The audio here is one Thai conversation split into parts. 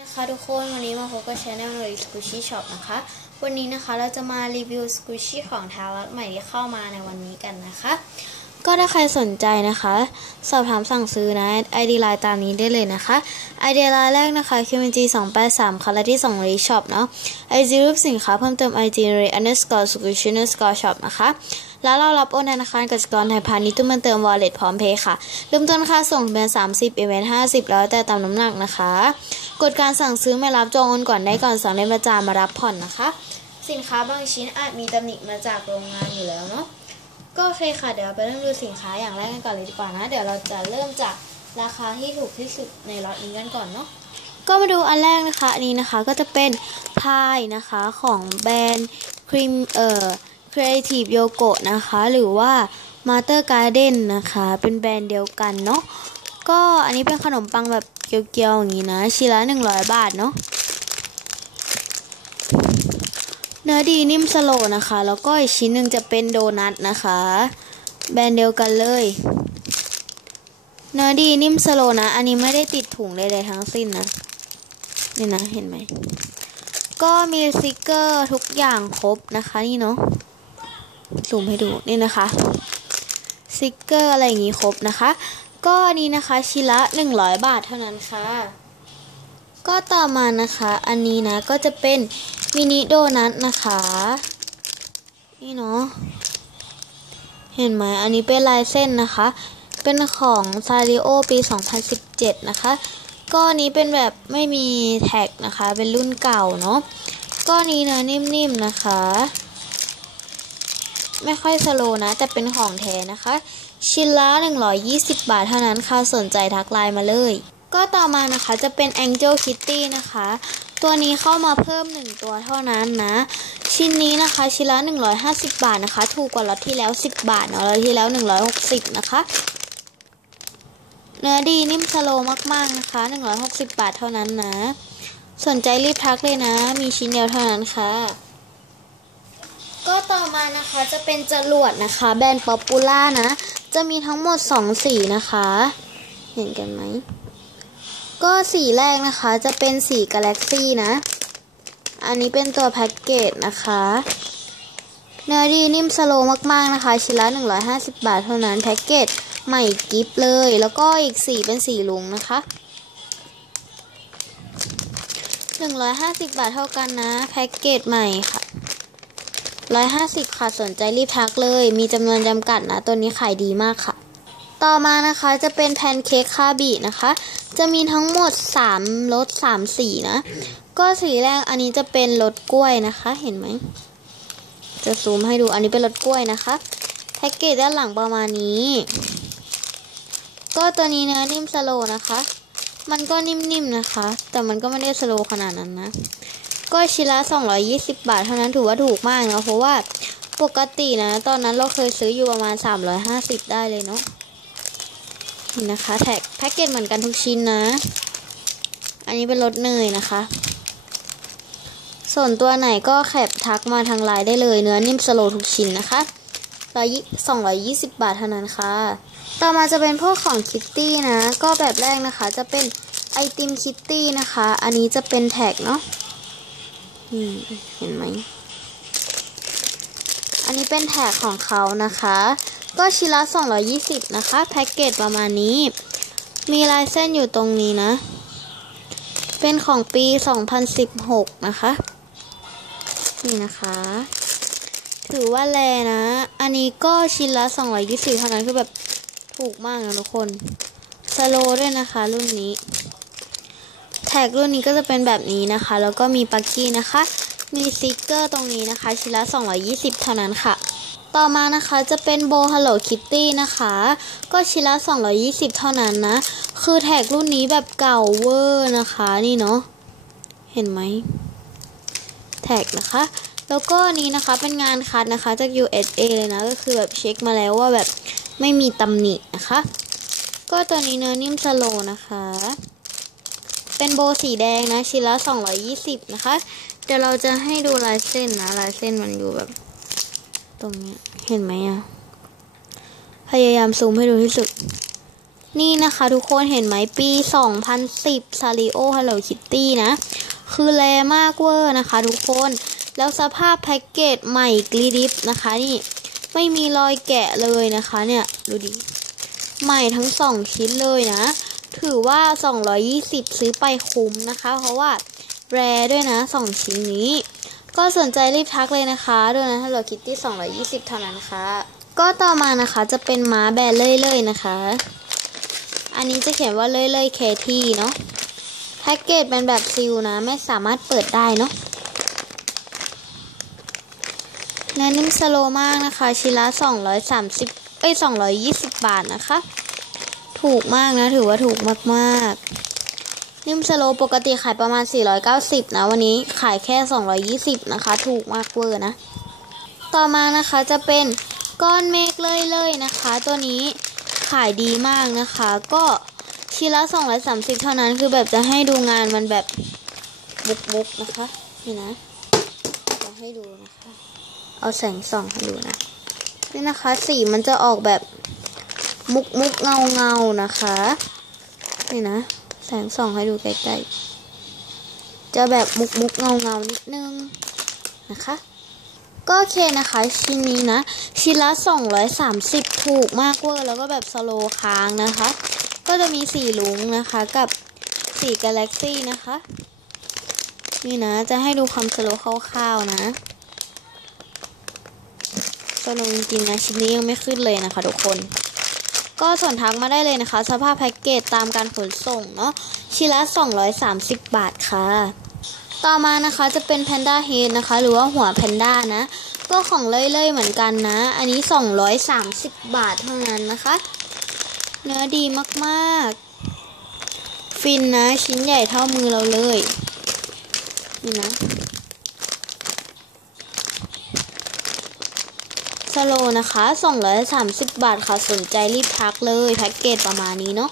นะคะทุกคนวันนี้มาพบกับช anel หน่วยสกูชี่ช็อปนะคะ วันนี้นะคะเราจะมารีวิวสกูชี่ของทารักใหม่ที่เข้ามาในวันนี้กันนะคะ ก็ถ้าใครสนใจนะคะ สอบถามสั่งซื้อนะ ID ไลน์ตามนี้ได้เลยนะคะ ID ไลน์แรกนะคะ QMG 283ค่ะและที่2รีช็อปเนาะ IG รูปสินค้าเพิ่มเติม IG re underscore squishy underscore shop นะคะ แล้วเรารับโอนธนาคารกสิกรไทยพาณิชย์ตู้มันเติม wallet พร้อมเพย์ค่ะเริ่มต้นค่าส่งเป็น30 event 50 แล้วแต่ตามน้ำหนักนะคะ กดการสั่งซื้อไม่รับจองโอนก่อนได้ก่อนสั่งได้ประจามารับผ่อนนะคะ สินค้าบางชิ้นอาจมีตำหนิมาจากโรงงานอยู่แล้วเนาะก็โอเคค่ะเดี๋ยวไปเริ่มดูสินค้าอย่างแรกกันก่อนเลยดีกว่านะ เดี๋ยวเราจะเริ่มจากราคาที่ถูกที่สุดในล็อตนี้กันก่อนเนาะก็มาดูอันแรกนะคะอันนี้นะคะก็จะเป็นพายนะคะของแบรนด์ครีมเอ่อ Creative Yogo นะคะ หรือว่า Master Garden นะคะ เป็นแบรนด์เดียวกันเนาะก็อันนี้เป็นขนมปังแบบเกียวๆอย่างนี้นะชิ้นละ100 บาทเนาะเนื้อดีนิ่มสโลนะคะ แล้วก็อีกชิ้นหนึ่งจะเป็นโดนัทนะคะ แบรนด์เดียวกันเลย เนื้อดีนิ่มสโลนะ อันนี้ไม่ได้ติดถุงใดๆทั้งสิ้นนะนี่นะเห็นไหมก็มีสติกเกอร์ทุกอย่างครบนะคะนี่เนาะ ซูมให้ดูนี่นะคะสติกเกอร์อะไรอย่างงี้ครบนะคะ ก็อันนี้นะคะชิ้นละ 100 บาทเท่านั้นค่ะ ก็ต่อมานะคะ อันนี้นะก็จะเป็นมินิโดนัทนะคะ นี่เนาะเห็นไหมอันนี้เป็นลายเส้นนะคะ เป็นของซาริโอปี 2017 นะคะก้อนนี้เป็นแบบไม่มีแท็กนะคะ เป็นรุ่นเก่าเนาะก้อนนี้เนื้อนิ่มๆนะคะ ไม่ค่อยสโลนะ แต่เป็นของแท้นะคะ ชิ้นละ 120 บาทเท่านั้นค่ะสนใจทักไลน์มาเลย ก็ต่อมานะคะจะเป็น Angel Kitty นะคะ ตัวนี้เข้ามาเพิ่ม 1 ตัวเท่านั้นนะ ชิ้นนี้นะคะชิ้นละ 150 บาทนะคะ ถูกกว่าล็อตที่แล้ว 10 บาทเนาะล็อตที่แล้ว 160 นะคะเนื้อดีนิ่มสโลมากๆนะคะ 160 บาทเท่านั้นนะ สนใจรีบทักเลยนะ มีชิ้นเดียวเท่านั้นค่ะก็ต่อ มานะคะจะเป็นจรวดนะคะ แบรนด์ป๊อปปูล่านะ จะมีทั้งหมด 2 สีนะคะ เห็นกันไหม ก็สีแรกนะคะจะเป็นสีกาแล็กซี่นะ อันนี้เป็นตัวแพ็กเกจนะคะ เนื้อดีนิ่มสโลมากๆนะคะ ชิ้นละ 150 บาทเท่านั้นแพ็กเกจใหม่กิฟเลย แล้วก็อีกสีเป็นสีลุงนะคะ 150 บาทเท่ากันนะ แพ็กเกจใหม่ค่ะ 150 ค่ะ สนใจรีบทักเลย มีจำนวนจำกัดนะ ตัวนี้ขายดีมากค่ะ ต่อมานะคะจะเป็นแพนเค้กคาบีนะคะ จะมีทั้งหมด 3รส3สีนะ ก็สีแรกอันนี้จะเป็นรสกล้วยนะคะ เห็นไหม จะซูมให้ดู อันนี้เป็นรสกล้วยนะคะ แพ็กเกจด้านหลังประมาณนี้ ก็ตัวนี้เนื้อนิ่มสโลนะคะ มันก็นิ่มๆนะคะ แต่มันก็ไม่ได้สโลขนาดนั้นนะ ก็ชิ้นละ220 บาท เท่านั้นถือว่าถูกมากเนาะเพราะว่าปกตินะ ตอนนั้นเราเคยซื้ออยู่ประมาณ 350 ได้เลยเนาะนี่นะคะแท็กแพ็กเกจเหมือนกันทุกชิ้นนะ อันนี้เป็นรสเนยนะคะ ส่วนตัวไหนก็แคปทักมาทางไลน์ได้เลยเนื้อนิ่มสโลทุกชิ้นนะคะร้อยสองร้อยยี่สิบบาทเท่านั้นค่ะ ต่อมาจะเป็นพวกของคิตตี้นะ ก็แบบแรกนะคะจะเป็นไอติมคิตตี้นะคะ อันนี้จะเป็นแท็กเนาะ เห็นไหม อันนี้เป็นแท็กของเขานะคะ ก็ชิ้นละ220 นะคะ แพ็กเกจประมาณนี้ มีลายเส้นอยู่ตรงนี้นะ เป็นของปี 2016 นะคะ นี่นะคะถือว่าแลนะ อันนี้ก็ชิ้นละ 220เท่านั้นคือแบบถูกมากนะทุกคน สโลด้วยนะคะ รุ่นนี้ ท็กรุ่นนี้ก็จะเป็นแบบนี้นะคะ แล้วก็มีปักกี้นะคะ มีสติกเกอร์ตรงนี้นะคะชิ้นละ 220 เท่านั้นค่ะ ต่อมานะคะจะเป็นโบ Hello Kitty นะคะ ก็ชิ้นละ 220 เท่านั้นนะ คือแท็กรุ่นนี้แบบเก่าเวอร์นะคะ นี่เนาะ เห็นไหมแท็กนะคะ แล้วก็นี้นะคะเป็นงานคัดนะคะจาก USA เลยนะ ก็คือแบบเช็คมาแล้วว่าแบบไม่มีตำหนินะคะ ก็ตัวนี้เนื้อนิ่มสโลนะคะ เป็นโบสีแดงนะชิ้นละ220 นะคะ เดี๋ยวเราจะให้ดูลายเส้นนะลายเส้นมันอยู่แบบ ตรงนี้เห็นไหมอะ พยายามซูมให้ดูที่สุด นี่นะคะทุกคนเห็นไหมปี 2010ซาริโอ Hello Kitty นะ คือแรมากเวอร์นะคะทุกคน แล้วสภาพแพ็กเกจใหม่กรีดิฟนะคะนี่ไม่มีรอยแกะเลยนะคะเนี่ย ดูดิ ใหม่ทั้งสองชิ้นเลยนะ ถือว่า 220 ซื้อไปคุ้มนะคะ เพราะว่าแรด้วยนะสองชิ้นนี้ ก็สนใจรีบทักเลยนะคะด้วยนะ Hello Kitty 220 เท่านั้นค่ะ ก็ต่อมานะคะจะเป็นม้าแบร์เล่ยๆนะคะ อันนี้จะเขียนว่าเล่ยๆเคทีเนาะแพ็กเกจเป็นแบบซิลนะ ไม่สามารถเปิดได้เนาะเนื้อนิ่มสโลมากนะคะ ชิ้นละ230 เอ้ย 220 บาทนะคะ ถูกมากนะ ถือว่าถูกมากๆ นิ่มสโลปกติขายประมาณ 490 นะ วันนี้ขายแค่ 220 นะคะ ถูกมากเวอร์นะ ต่อมานะคะจะเป็นก้อนเมฆเล่ยๆนะคะ ตัวนี้ขายดีมากนะคะ ก็ชิ้นละ 230 เท่านั้นคือแบบจะให้ดูงานมันแบบบุกๆนะคะ นี่นะจะให้ดูนะคะ เอาแสงส่องให้ดูนะ นี่นะคะสีมันจะออกแบบ มุกมุกเงาเงานะคะ นี่นะ แสงส่องให้ดูใกล้ๆ จะแบบมุกมุกเงาเงานิดนึงนะคะ ก็โอเคนะคะชิ้นนี้นะ ชิ้นละ 230 ถูกมากเวอร์แล้วก็แบบสโลว์ค้างนะคะ ก็จะมีสีลุงนะคะกับสีกาแล็กซี่นะคะ นี่นะ จะให้ดูความสโลว์คร่าวๆนะสโลว์จริงๆนะชิ้นนี้ยังไม่ขึ้นเลยนะคะทุกคน ก็ส่วนทักมาได้เลยนะคะ สภาพแพ็กเกจตามการขนส่งเนาะชิ้นละ 230 บาทค่ะ ต่อมานะคะจะเป็นแพนด้าเฮดนะคะ หรือว่าหัวแพนด้านะ ก็ของเล่ยๆเหมือนกันนะ อันนี้ 230 บาทเท่านั้นนะคะ เนื้อดีมากๆ ฟินนะ ชิ้นใหญ่เท่ามือเราเลยนี่นะ สโลนะคะ 230 บาทค่ะ สนใจรีบทักเลยแพ็กเกจประมาณนี้เนาะ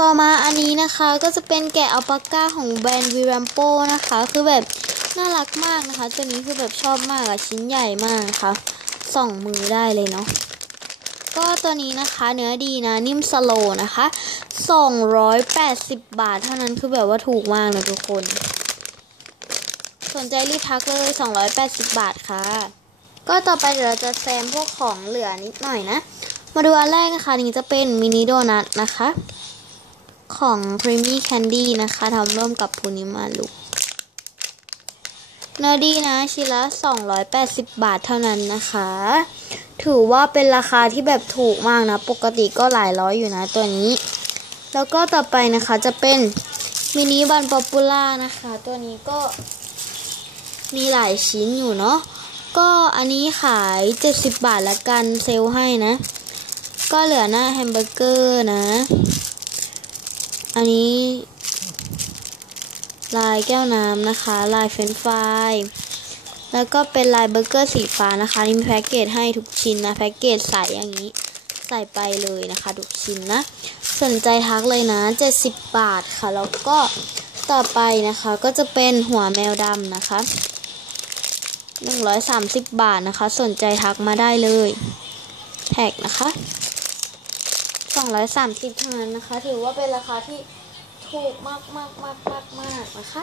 ต่อมาอันนี้นะคะก็จะเป็นแกะอัลปาก้าของแบรนด์วิรัมโปนะคะ คือแบบน่ารักมากนะคะ ตัวนี้คือแบบชอบมากอะชิ้นใหญ่มากนะคะส่องมือได้เลยเนาะ ก็ตัวนี้นะคะเนื้อดีนะนิ่มสโลนะคะ 280 บาทเท่านั้นคือแบบว่าถูกมากนะทุกคน สนใจรีบทักเลย 280 บาทค่ะ ก็ต่อไปเดี๋ยวเราจะแซมพวกของเหลือนิดหน่อยนะ มาดูอันแรกนะคะนี่จะเป็นมินิโดนัทนะคะ ของ Creamy Candy นะคะทำร่วมกับพูนิมาลุกเนื้อดีนะชิ้นละ 280 บาทเท่านั้นนะคะ ถือว่าเป็นราคาที่แบบถูกมากนะ ปกติก็หลายร้อยอยู่นะตัวนี้ แล้วก็ต่อไปนะคะจะเป็นมินิบันป๊อปปูล่านะคะ ตัวนี้ก็มีหลายชิ้นอยู่เนาะ ก็อันนี้ขาย 70 บาทละกันเซลให้นะ ก็เหลือหน้าแฮมเบอร์เกอร์นะ อันนี้ ลายแก้วน้ำนะคะ ลายเฟรนฟรายแล้วก็เป็นลายเบอร์เกอร์สีฟ้านะคะ นี่มีแพ็กเกจให้ทุกชิ้นนะ แพ็กเกจใส่อย่างนี้ ใส่ไปเลยนะคะ ทุกชิ้นนะ สนใจทักเลยนะ 70 บาทค่ะ แล้วก็ต่อไปนะคะ ก็จะเป็นหัวแมวดำนะคะ 130 บาทนะคะ สนใจทักมาได้เลย แท็กนะคะ230เท่านั้นนะคะ ถือว่าเป็นราคาที่ถูกมากมากมากมากมากนะคะ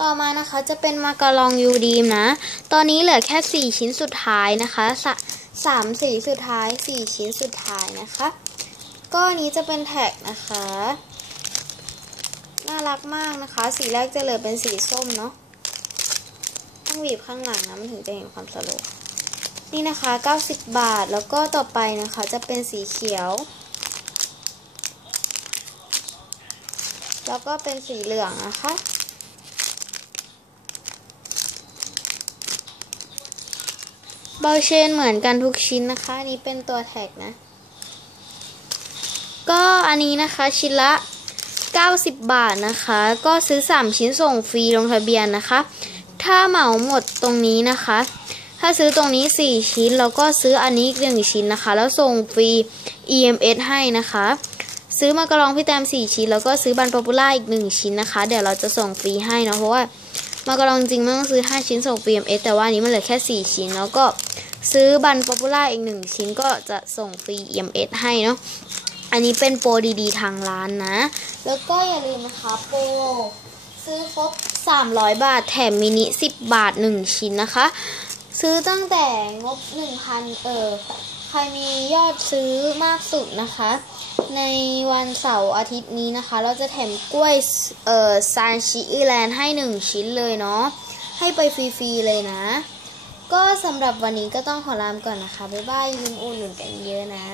ต่อมานะคะจะเป็นมาการองยูดีมนะ ตอนนี้เหลือแค่ 4 ชิ้นสุดท้ายนะคะสะสามสีสุดท้าย 4 ชิ้นสุดท้ายนะคะก็นี้จะเป็นแท็กนะคะ น่ารักมากนะคะ สีแรกจะเหลือเป็นสีส้มเนาะ ต้องบีบข้างหลังนะมันถึงจะเห็นความสโลว์นี่นะคะ 90 บาทแล้วก็ต่อไปนะคะจะเป็นสีเขียว แล้วก็เป็นสีเหลืองนะคะเบลเชนเหมือนกันทุกชิ้นนะคะอันนี้เป็นตัวแท็กนะ ก็อันนี้นะคะชิ้นละ 90 บาทนะคะ ก็ซื้อ 3 ชิ้นส่งฟรีลงทะเบียนนะคะ ถ้าเหมาหมดตรงนี้นะคะ ถ้าซื้อตรงนี้ 4 ชิ้น แล้วก็ซื้ออันนี้อีกหนึ่งชิ้นนะคะ แล้วส่งฟรี EMS ให้นะคะ ซื้อมากระรองพี่แตม4 ชิ้น แล้วก็ซื้อบันป๊อปปูล่าอีก 1 ชิ้นนะคะ เดี๋ยวเราจะส่งฟรีให้เนาะเพราะว่ามากระรองจริงไม่ต้องซื้อ 5 ชิ้นส่งฟรี EMS แต่ว่านนี้มันเหลือแค่ 4 ชิ้น แล้วก็ซื้อบันป๊อปปูล่าอีก 1 ชิ้นก็จะส่งฟรี EMS ให้เนาะอันนี้เป็นโปรดีๆทางร้านนะ แล้วก็อย่าลืมนะคะโปรซื้อครบ 300 บาท แถมมินิ 10 บาท 1 ชิ้นนะคะ ซื้อตั้งแต่งบ 1,000 เออ ใครมียอดซื้อมากสุดนะคะ ในวันเสาร์อาทิตย์นี้นะคะ เราจะแถมกล้วย เอ่อซานชิอีแลนด์ให้ 1 ชิ้นเลยเนาะ ให้ไปฟรี ๆ เลยนะ ก็สำหรับวันนี้ก็ต้องขอลามก่อนนะคะ บ๊ายบายย่าลืมอุดหนุนกันเยอะนะ